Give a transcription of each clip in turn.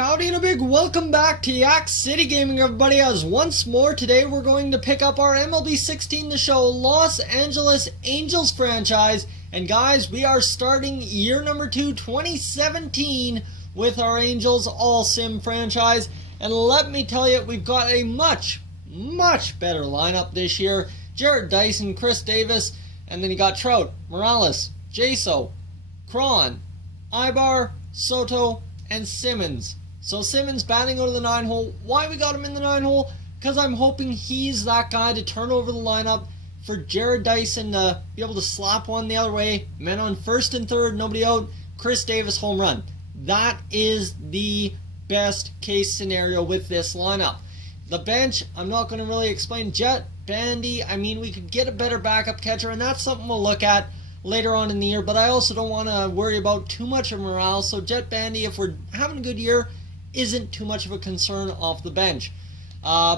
howdy, and a big welcome back to Yak-City Gaming, everybody, as once more today we're going to pick up our MLB 16 The Show Los Angeles Angels franchise. And guys, we are starting year number 2, 2017, with our Angels All-Sim franchise. And let me tell you, we've got a much better lineup this year. Jarrod Dyson, Chris Davis, and then you got Trout, Morales, Jaso, Cron, Ibar, Soto, and Simmons. So Simmons batting out of the 9-hole. Why we got him in the 9-hole? Because I'm hoping he's that guy to turn over the lineup for Jarrod Dyson to be able to slap one the other way. Men on first and third, nobody out. Chris Davis home run. That is the best case scenario with this lineup. The bench, I'm not going to really explain. Jet, Bandy, I mean, we could get a better backup catcher, and that's something we'll look at later on in the year, but I also don't want to worry about too much of morale, so Jet Bandy, if we're having a good year, isn't too much of a concern off the bench.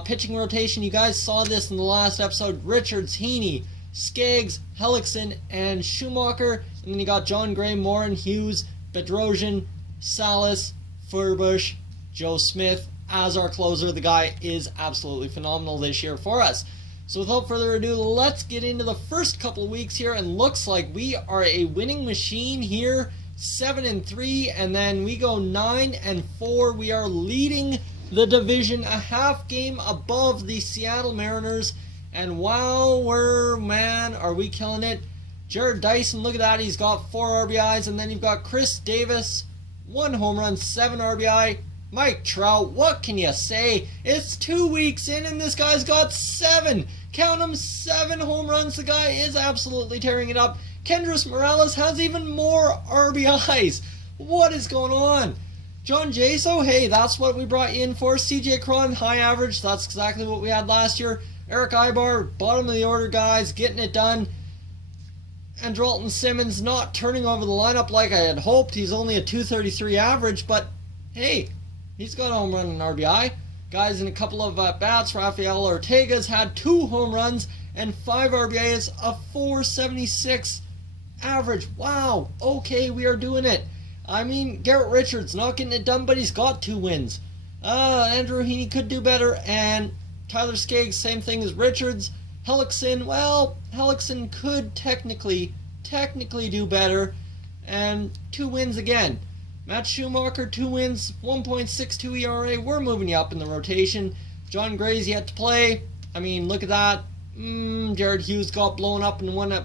Pitching rotation, you guys saw this in the last episode. Richards, Heaney, Skaggs, Hellickson, and Schumacher, and then you got John Gray, Morin, Hughes, Bedrosian, Salas, Furbush, Joe Smith as our closer. The guy is absolutely phenomenal this year for us. So without further ado, let's get into the first couple of weeks here, and looks like we are a winning machine here, 7-3, and then we go 9-4. We are leading the division a half game above the Seattle Mariners, and wow, are we killing it. Jarrod Dyson, look at that, he's got 4 RBIs, and then you've got Chris Davis, 1 home run, 7 RBI. Mike Trout, what can you say? It's 2 weeks in and this guy's got 7. Count them, 7 home runs. The guy is absolutely tearing it up. Kendrys Morales has even more RBIs. What is going on? John Jaso, hey, that's what we brought you in for. CJ Cron, high average. That's exactly what we had last year. Eric Ibar, bottom of the order guys, getting it done. Andrelton Simmons not turning over the lineup like I had hoped. He's only a 233 average, but hey, he's got a home run and RBI. Guys in a couple of bats, Rafael Ortega's had 2 home runs and 5 RBIs, a 476 average. Wow, okay, we are doing it. I mean, Garrett Richards not getting it done, but he's got 2 wins. Andrew Heaney could do better, and Tyler Skaggs, same thing as Richards. Hellickson, well, Hellickson could technically do better, and 2 wins again. Matt Schumacher, 2 wins, 1.62 ERA. We're moving you up in the rotation. John Gray's yet to play. I mean, look at that. Jared Hughes got blown up in one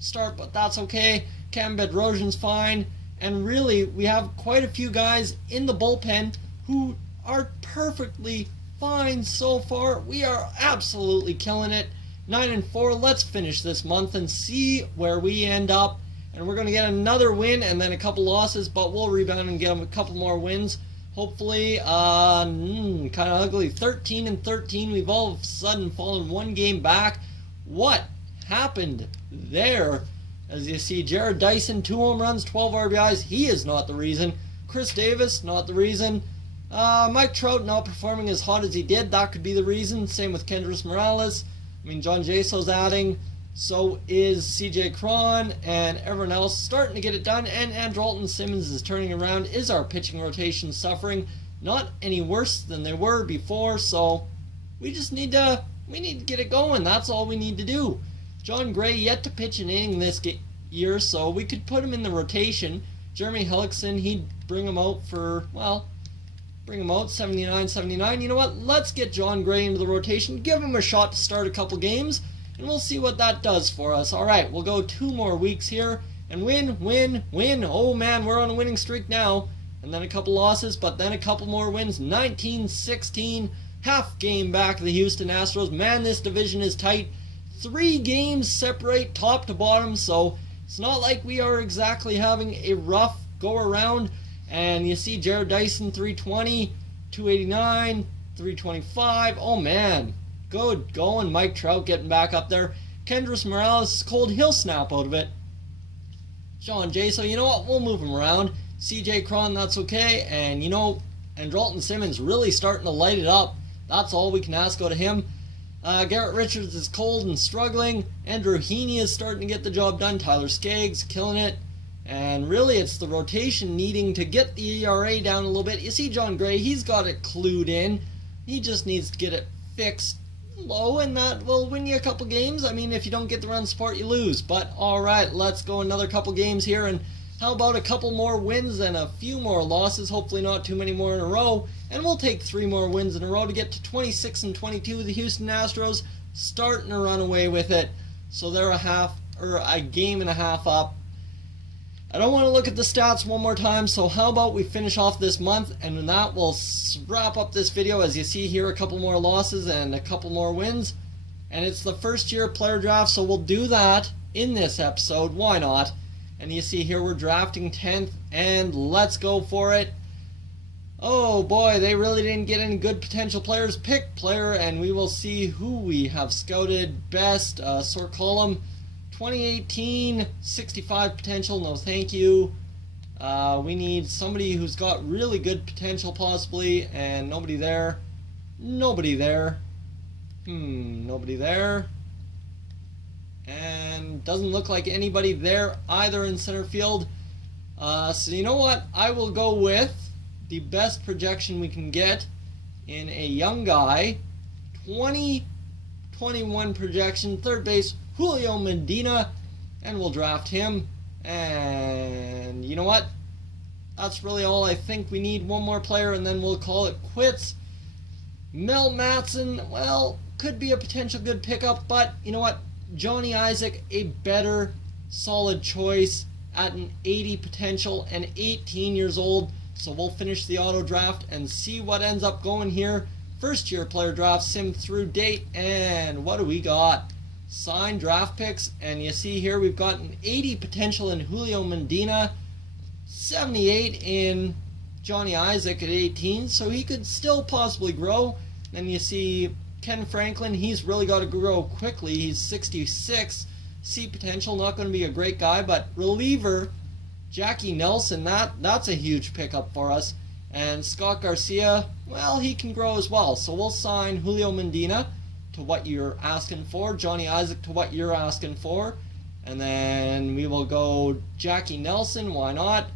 start, but that's okay. Cam Bedrosian's fine. And really, we have quite a few guys in the bullpen who are perfectly fine so far. We are absolutely killing it. 9-4. Let's finish this month and see where we end up. And we're going to get another win and then a couple losses, but we'll rebound and get them a couple more wins. Hopefully, kind of ugly. 13-13. We've all of a sudden fallen 1 game back. What happened there? As you see, Jarrod Dyson, 2 home runs, 12 RBIs. He is not the reason. Chris Davis, not the reason. Mike Trout not performing as hot as he did. That could be the reason. Same with Kendrys Morales. I mean, John Jaso's adding. So is CJ Cron, and everyone else starting to get it done, and Andrelton Simmons is turning around. Is our pitching rotation suffering? Not any worse than they were before, so we just need to get it going. That's all we need to do. John Gray yet to pitch an inning this year, so we could put him in the rotation. Jeremy Hellickson, he'd bring him out 79-79. You know what? Let's get John Gray into the rotation. Give him a shot to start a couple games. And we'll see what that does for us. All right, we'll go 2 more weeks here and win. Oh, man, we're on a winning streak now. And then a couple losses, but then a couple more wins. 19-16, half game back of the Houston Astros. Man, this division is tight. 3 games separate top to bottom, so it's not like we are exactly having a rough go-around. And you see Jarrod Dyson, 320, 289, 325. Oh, man. Good going. Mike Trout getting back up there. Kendrys Morales is cold. He'll snap out of it. John Jaso, you know what? We'll move him around. CJ Cron, that's okay. And, you know, Andrelton Simmons really starting to light it up. That's all we can ask out of him. Garrett Richards is cold and struggling. Andrew Heaney is starting to get the job done. Tyler Skaggs killing it. And really, it's the rotation needing to get the ERA down a little bit. You see John Gray, he's got it clued in. He just needs to get it fixed low, and that will win you a couple games. I mean, if you don't get the run support, you lose. But alright, let's go another couple games here. And how about a couple more wins and a few more losses? Hopefully not too many more in a row. And we'll take 3 more wins in a row to get to 26-22. The Houston Astros starting to run away with it. So they're a game and a half up. I don't want to look at the stats one more time, so how about we finish off this month, and that will wrap up this video. As you see here, a couple more losses and a couple more wins. And it's the first year player draft, so we'll do that in this episode. Why not? And you see here we're drafting 10th, and let's go for it. Oh boy, they really didn't get any good potential players. Pick player, and we will see who we have scouted best. Sort column. 2018, 65 potential, no thank you. We need somebody who's got really good potential possibly, and nobody there. Nobody there. Nobody there. And doesn't look like anybody there either in center field. So you know what? I will go with the best projection we can get in a young guy. 2021 projection, third base, Julio Medina, and we'll draft him. And you know what? That's really all. I think we need one more player, and then we'll call it quits. Mel Matson, well, could be a potential good pickup, but you know what? Johnny Isaac, a better, solid choice at an 80 potential and 18 years old. So we'll finish the auto draft and see what ends up going here. First year player draft sim through date, and what do we got? Signed draft picks, and you see here we've got an 80 potential in Julio Medina, 78 in Johnny Isaac at 18, so he could still possibly grow. Then you see Ken Franklin, he's really got to grow quickly. He's 66, C potential, not going to be a great guy, but reliever Jackie Nelson, that's a huge pickup for us. And Scott Garcia, well, he can grow as well, so we'll sign Julio Medina to what you're asking for, Johnny Isaac to what you're asking for, and then we will go Jackie Nelson, why not?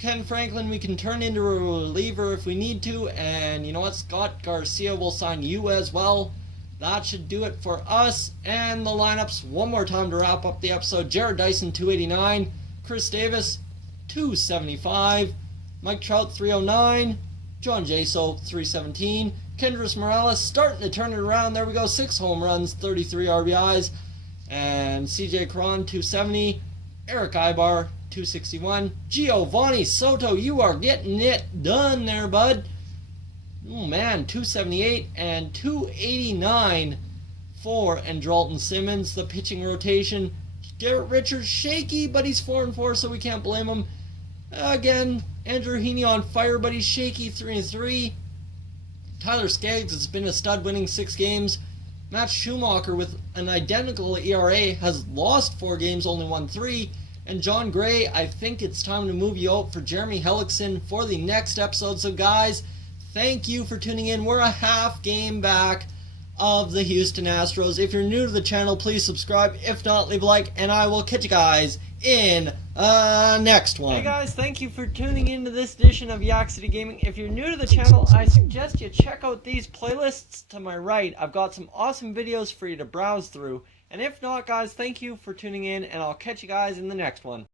Ken Franklin we can turn into a reliever if we need to, and you know what, Scott Garcia will sign you as well. That should do it for us. And the lineups one more time to wrap up the episode. Jared Dyson 289, Chris Davis 275, Mike Trout 309, John Jaso 317, Kendrys Morales starting to turn it around. There we go, 6 home runs, 33 RBIs. And CJ Cron 270, Eric Ibar 261, Giovanni Soto, you are getting it done there, bud. Oh man, 278 and 289 for Andrelton Simmons. The pitching rotation, Garrett Richards shaky, but he's 4-4, so we can't blame him. Again, Andrew Heaney on fire, but he's shaky, 3-3. Tyler Skaggs has been a stud, winning 6 games. Matt Schumacher with an identical ERA has lost 4 games, only won 3. And John Gray, I think it's time to move you out for Jeremy Hellickson for the next episode. So guys, thank you for tuning in. We're a half game back of the Houston Astros. If you're new to the channel, please subscribe. If not, leave a like, and I will catch you guys in next one. Hey guys, thank you for tuning into this edition of Yak-City Gaming. If you're new to the channel, I suggest you check out these playlists to my right. I've got some awesome videos for you to browse through. And if not, guys, thank you for tuning in, and I'll catch you guys in the next one.